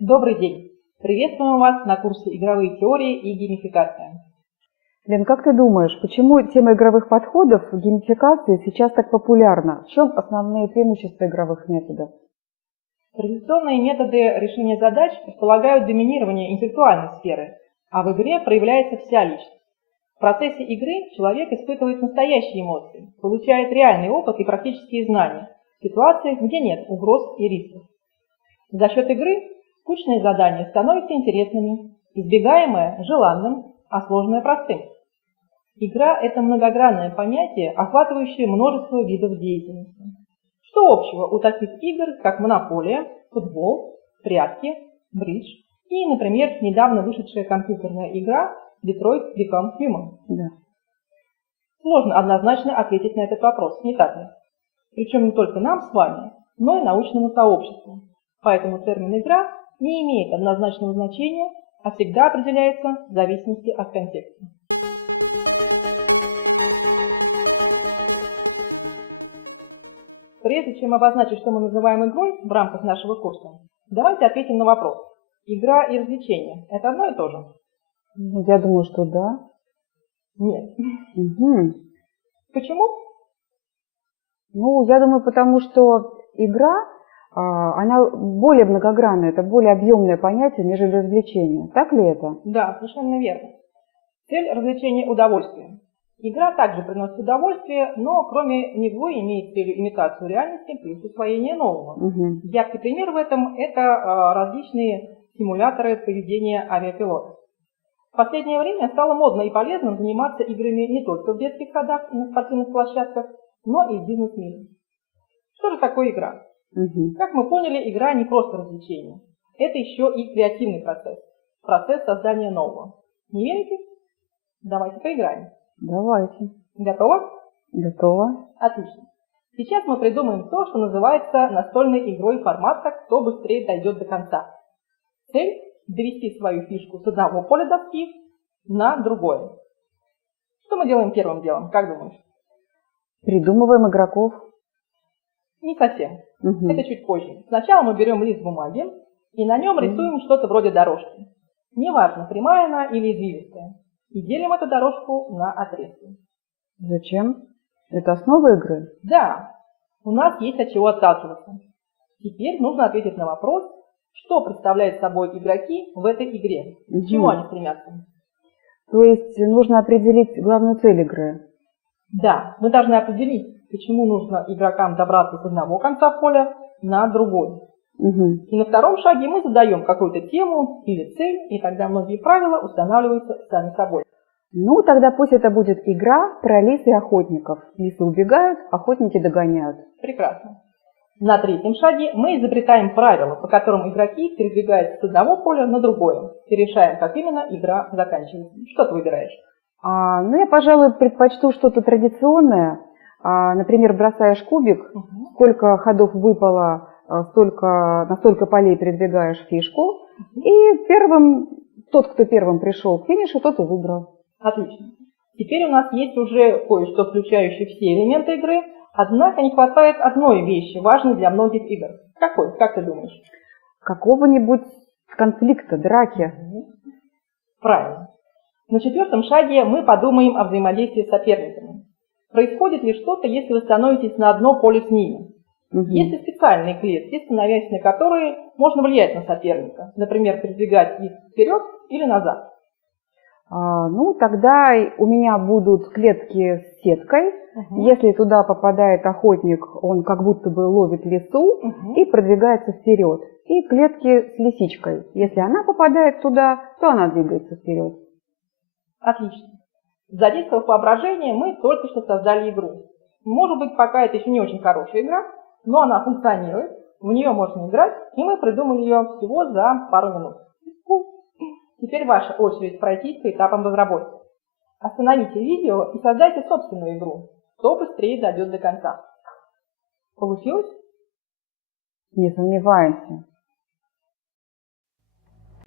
Добрый день! Приветствуем вас на курсе «Игровые теории и геймификация». Лен, как ты думаешь, почему тема игровых подходов в геймификации сейчас так популярна? В чем основные преимущества игровых методов? Традиционные методы решения задач предполагают доминирование интеллектуальной сферы, а в игре проявляется вся личность. В процессе игры человек испытывает настоящие эмоции, получает реальный опыт и практические знания в ситуациях, где нет угроз и рисков. За счет игры скучные задания становятся интересными, избегаемое – желанным, а сложное – простым. Игра – это многогранное понятие, охватывающее множество видов деятельности. Что общего у таких игр, как монополия, футбол, прятки, бридж и, например, недавно вышедшая компьютерная игра Detroit Become Human? Да. Сложно однозначно ответить на этот вопрос, не так ли? Причем не только нам с вами, но и научному сообществу. Поэтому термин «игра» не имеет однозначного значения, а всегда определяется в зависимости от контекста. Прежде чем обозначить, что мы называем игрой в рамках нашего курса, давайте ответим на вопрос. Игра и развлечение – это одно и то же? Я думаю, что да. Нет. Угу. Почему? Я думаю, потому что игра, она более многогранная, это более объемное понятие, нежели развлечение. Так ли это? Да, совершенно верно. Цель развлечения – удовольствие. Игра также приносит удовольствие, но кроме него имеет целью имитацию реальности плюс усвоение нового. Угу. Яркий пример в этом – это различные симуляторы поведения авиапилотов. В последнее время стало модно и полезно заниматься играми не только в детских садах и на спортивных площадках, но и в бизнес-мире. Что же такое игра? Угу. Как мы поняли, игра не просто развлечение. Это еще и креативный процесс. Процесс создания нового. Не верите? Давайте поиграем. Давайте. Готово? Готово. Отлично. Сейчас мы придумаем то, что называется настольной игрой формата «Кто быстрее дойдет до конца». Цель – довести свою фишку с одного поля доски на другое. Что мы делаем первым делом, как думаешь? Придумываем игроков. Не совсем. Угу. Это чуть позже. Сначала мы берем лист бумаги и на нем рисуем что-то вроде дорожки. Неважно, прямая она или извилистая. И делим эту дорожку на отрезки. Зачем? Это основа игры? Да, у нас есть от чего отталкиваться. Теперь нужно ответить на вопрос, что представляют собой игроки в этой игре, к чему они стремятся. То есть нужно определить главную цель игры? Да, мы должны определить, почему нужно игрокам добраться с одного конца поля на другой. Угу. И на втором шаге мы задаем какую-то тему или цель, и тогда многие правила устанавливаются сами собой. Тогда пусть это будет игра про лис и охотников. Лисы убегают, охотники догоняют. Прекрасно. На третьем шаге мы изобретаем правила, по которым игроки передвигаются с одного поля на другое, и решаем, как именно игра заканчивается. Что ты выбираешь? Я, пожалуй, предпочту что-то традиционное. Например, бросаешь кубик, сколько ходов выпало, на столько полей передвигаешь фишку, и тот, кто первым пришел к финишу, тот и выиграл. Отлично. Теперь у нас есть уже кое-что, включающее все элементы игры, однако не хватает одной вещи, важной для многих игр. Какой, как ты думаешь? Какого-нибудь конфликта, драки. Правильно. На четвертом шаге мы подумаем о взаимодействии с соперниками. Происходит ли что-то, если вы становитесь на одно поле с ними? Есть ли специальные клетки, становясь на которые можно влиять на соперника, например, передвигать их вперед или назад? Тогда у меня будут клетки с сеткой. Если туда попадает охотник, он как будто бы ловит лису и продвигается вперед. И клетки с лисичкой. Если она попадает туда, то она двигается вперед. Отлично. Задействовав воображение, мы только что создали игру. Может быть, пока это еще не очень хорошая игра, но она функционирует, в нее можно играть, и мы придумали ее всего за пару минут. Теперь ваша очередь пройтись по этапам разработки. Остановите видео и создайте собственную игру. Кто быстрее дойдет до конца. Получилось? Не сомневаемся.